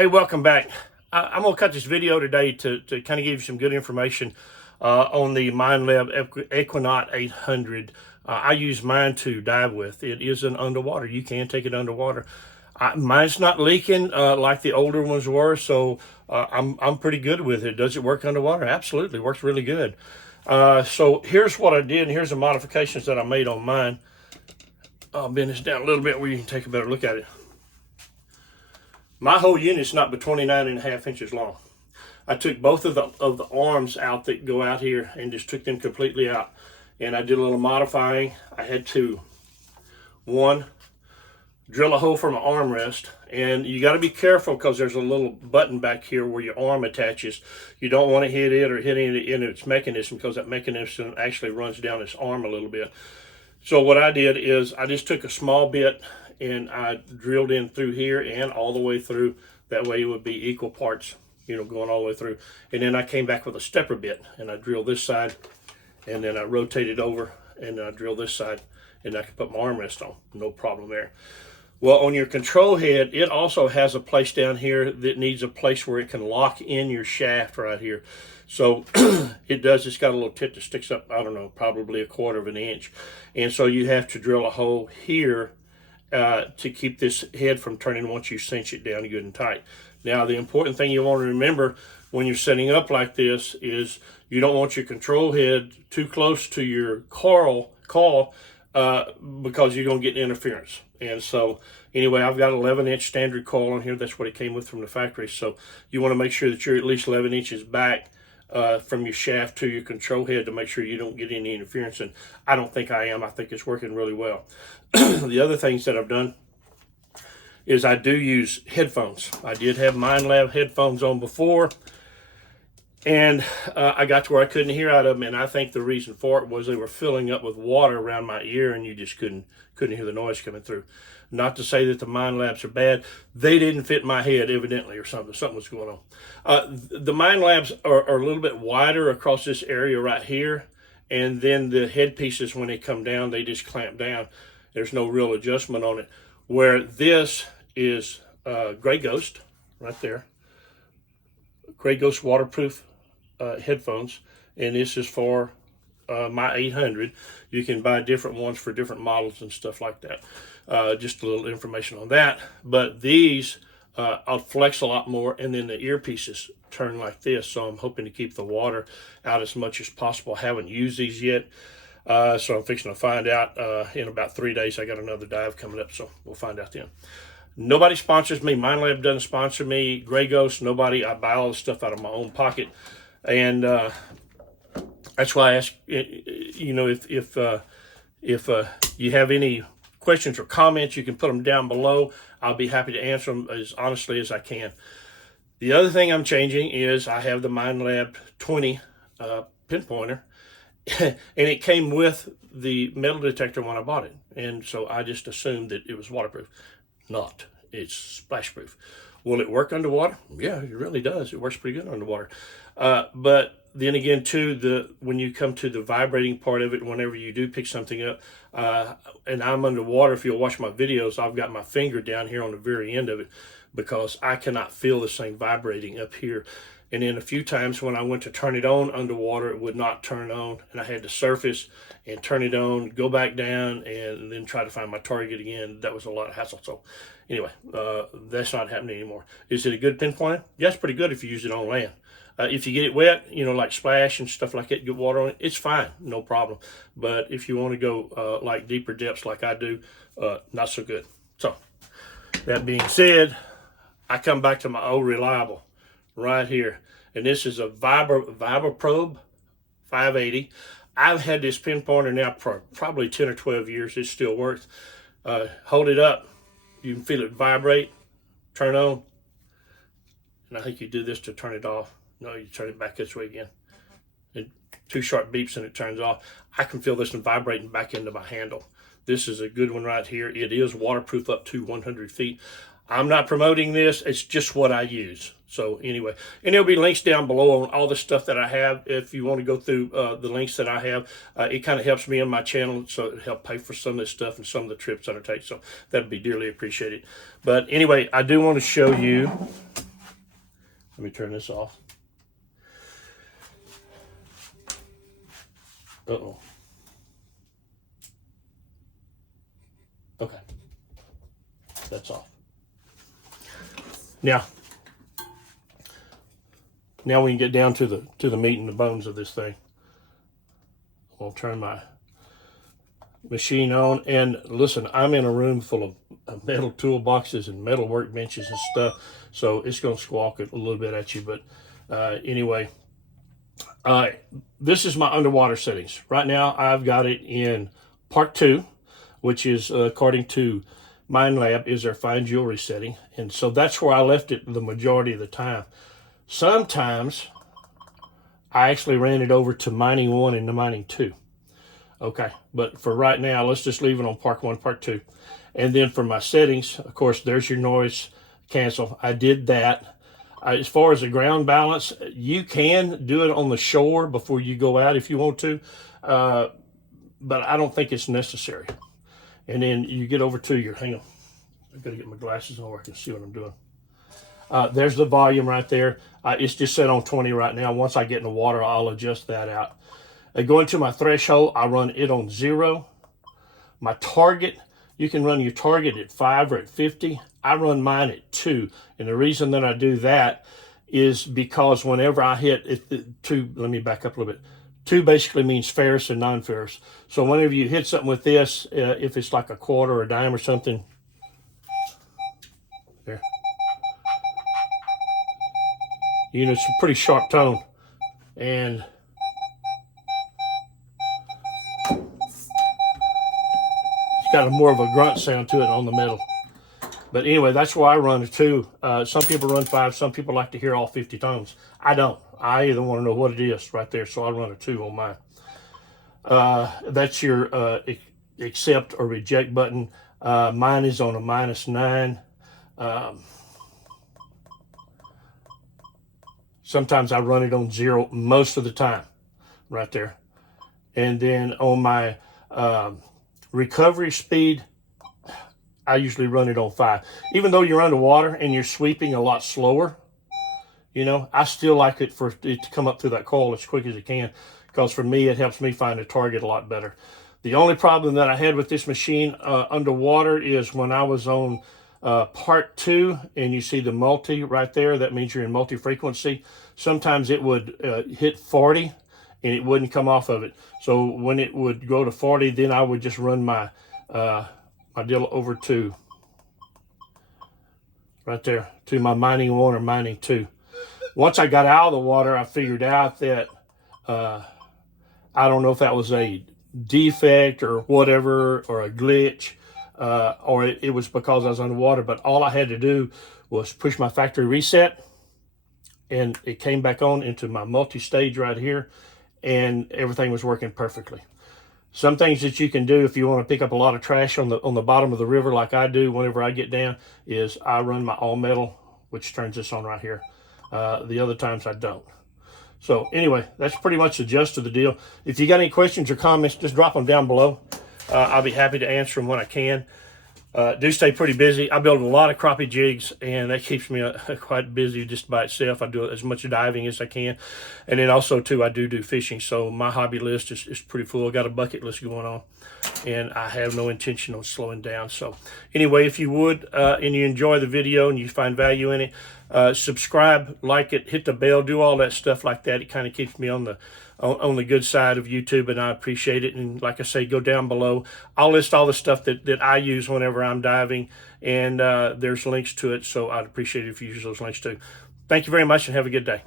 Hey, welcome back. I'm going to cut this video today to kind of give you some good information on the Minelab Equinox 800. I use mine to dive with. It isn't underwater. You can take it underwater. Mine's not leaking like the older ones were, so I'm pretty good with it. Does it work underwater? Absolutely, works really good. So here's what I did, and here's the modifications that I made on mine. I'll bend this down a little bit where you can take a better look at it. My whole unit's not but 29.5 inches long. I took both of the arms out that go out here and just took them completely out. And I did a little modifying. I had to, one, drill a hole for my armrest. And you got to be careful because there's a little button back here where your arm attaches. You don't want to hit it or hit it in its mechanism because that mechanism actually runs down its arm a little bit. So what I did is I just took a small bit and I drilled in through here and all the way through. That way it would be equal parts, going all the way through. And then I came back with a stepper bit and I drilled this side and then I rotated over and I drilled this side and I could put my armrest on. No problem there. Well, on your control head, it also has a place down here that needs a place where it can lock in your shaft right here. So it does, it's got a little tip that sticks up, I don't know, probably 1/4 of an inch. And so you have to drill a hole here to keep this head from turning once you cinch it down good and tight. Now, the important thing you want to remember when you're setting up like this is you don't want your control head too close to your coil because you're going to get interference. And so anyway, I've got 11-inch standard coil on here. That's what it came with from the factory. So you want to make sure that you're at least 11 inches back from your shaft to your control head to make sure you don't get any interference. And I don't think I am. I think it's working really well. The other things that I've done is I do use headphones. I did have Minelab headphones on before, and I got to where I couldn't hear out of them, and I think the reason for it was they were filling up with water around my ear, and you just couldn't hear the noise coming through. Not to say that the Minelabs are bad. They didn't fit my head, evidently, or something. Something was going on. The Minelabs are a little bit wider across this area right here, and then the headpieces, when they come down, they just clamp down. There's no real adjustment on it. Where this is Gray Ghost, right there. Gray Ghost waterproof headphones, and this is for my 800. You can buy different ones for different models and stuff like that. Just a little information on that. But these I'll flex a lot more, and then the earpieces turn like this. So I'm hoping to keep the water out as much as possible. I haven't used these yet. So I'm fixing to find out in about 3 days. I got another dive coming up, so we'll find out then. Nobody sponsors me. Minelab doesn't sponsor me. Gray Ghost, nobody. I buy all the stuff out of my own pocket, and that's why I ask. If you have any questions or comments, you can put them down below. I'll be happy to answer them as honestly as I can. The other thing I'm changing is I have the Minelab 20 pinpointer. And it came with the metal detector when I bought it. And so I just assumed that it was waterproof. Not. It's splash proof. Will it work underwater? Yeah, it really does. It works pretty good underwater. But then again, too, when you come to the vibrating part of it, whenever you do pick something up, and I'm underwater, if you'll watch my videos, I've got my finger down here on the very end of it because I cannot feel this thing vibrating up here. And then a few times when I went to turn it on underwater, it would not turn on. And I had to surface and turn it on, go back down, and then try to find my target again. That was a lot of hassle. So anyway, that's not happening anymore. Is it a good pinpointer? Yeah, it's pretty good if you use it on land. If you get it wet, like splash and stuff like that, get water on it, it's fine, no problem. But if you want to go like deeper depths like I do, not so good. So that being said, I come back to my old reliable right here, and this is a Vibraprobe 580. I've had this pinpointer now for probably 10 or 12 years. It still works. Hold it up, you can feel it vibrate, turn on, and I think you do this to turn it off. No, you turn it back this way again, and 2 sharp beeps and it turns off. I can feel this one vibrating back into my handle. This is a good one right here. It is waterproof up to 100 feet. I'm not promoting this. It's just what I use. So anyway, and there'll be links down below on all the stuff that I have. If you want to go through the links that I have, it kind of helps me on my channel. So it help pay for some of this stuff and some of the trips that I take. So that'd be dearly appreciated. But anyway, I do want to show you Let me turn this off. Uh-oh. Okay. That's off. Now we can get down to the meat and the bones of this thing. I'll turn my machine on, and listen, I'm in a room full of metal toolboxes and metal workbenches and stuff, so it's going to squawk a little bit at you, but anyway, this is my underwater settings. Right now I've got it in part 2, which is according to Minelab is their fine jewelry setting, and so that's where I left it the majority of the time. Sometimes I actually ran it over to mining 1 and to mining 2. Okay, but for right now, let's just leave it on part 1, part 2. And then for my settings, of course, there's your noise cancel. I did that. As far as the ground balance, you can do it on the shore before you go out if you want to, but I don't think it's necessary. And then you get over to your, hang on, I've got to get my glasses on where I can see what I'm doing. There's the volume right there. It's just set on 20 right now. Once I get in the water, I'll adjust that out. Going to my threshold, I run it on 0. My target, you can run your target at 5 or at 50. I run mine at 2. And the reason that I do that is because whenever I hit 2, let me back up a little bit. 2 basically means ferrous and non-ferrous. So whenever you hit something with this, if it's like a quarter or a dime or something, there. You know, it's a pretty sharp tone. And it's got more of a grunt sound to it on the metal. But anyway, that's why I run a 2. Some people run 5. Some people like to hear all 50 tones. I don't. I either want to know what it is right there, so I run a 2 on mine. That's your accept or reject button. Mine is on a -9. Sometimes I run it on 0 most of the time, right there. And then on my recovery speed, I usually run it on 5. Even though you're underwater and you're sweeping a lot slower, you know, I still like it for it to come up through that coil as quick as it can, because for me, it helps me find a target a lot better. The only problem that I had with this machine underwater is when I was on part 2, and you see the multi right there, that means you're in multi-frequency. Sometimes it would hit 40 and it wouldn't come off of it. So when it would go to 40, then I would just run my my deal over to right there to my mining 1 or mining 2. Once I got out of the water, I figured out that I don't know if that was a defect or whatever, or a glitch, or it was because I was underwater, but all I had to do was push my factory reset, and it came back on into my multi-stage right here, and everything was working perfectly. Some things that you can do if you want to pick up a lot of trash on the bottom of the river, like I do whenever I get down, is I run my all metal, which turns this on right here. The other times I don't. So anyway, that's pretty much the gist of the deal. If you got any questions or comments, just drop them down below. I'll be happy to answer them when I can. Do stay pretty busy. I build a lot of crappie jigs, and that keeps me quite busy just by itself. I do as much diving as I can. And then also, too, I do fishing. So my hobby list is pretty full. I got a bucket list going on, and I have no intention of slowing down. So anyway, if you would, and you enjoy the video and you find value in it, subscribe, like it, hit the bell, do all that stuff like that. It kind of keeps me on the good side of YouTube, and I appreciate it. And like I say, go down below. I'll list all the stuff that I use whenever I'm diving, and there's links to it, so I'd appreciate it if you use those links too. Thank you very much, and have a good day.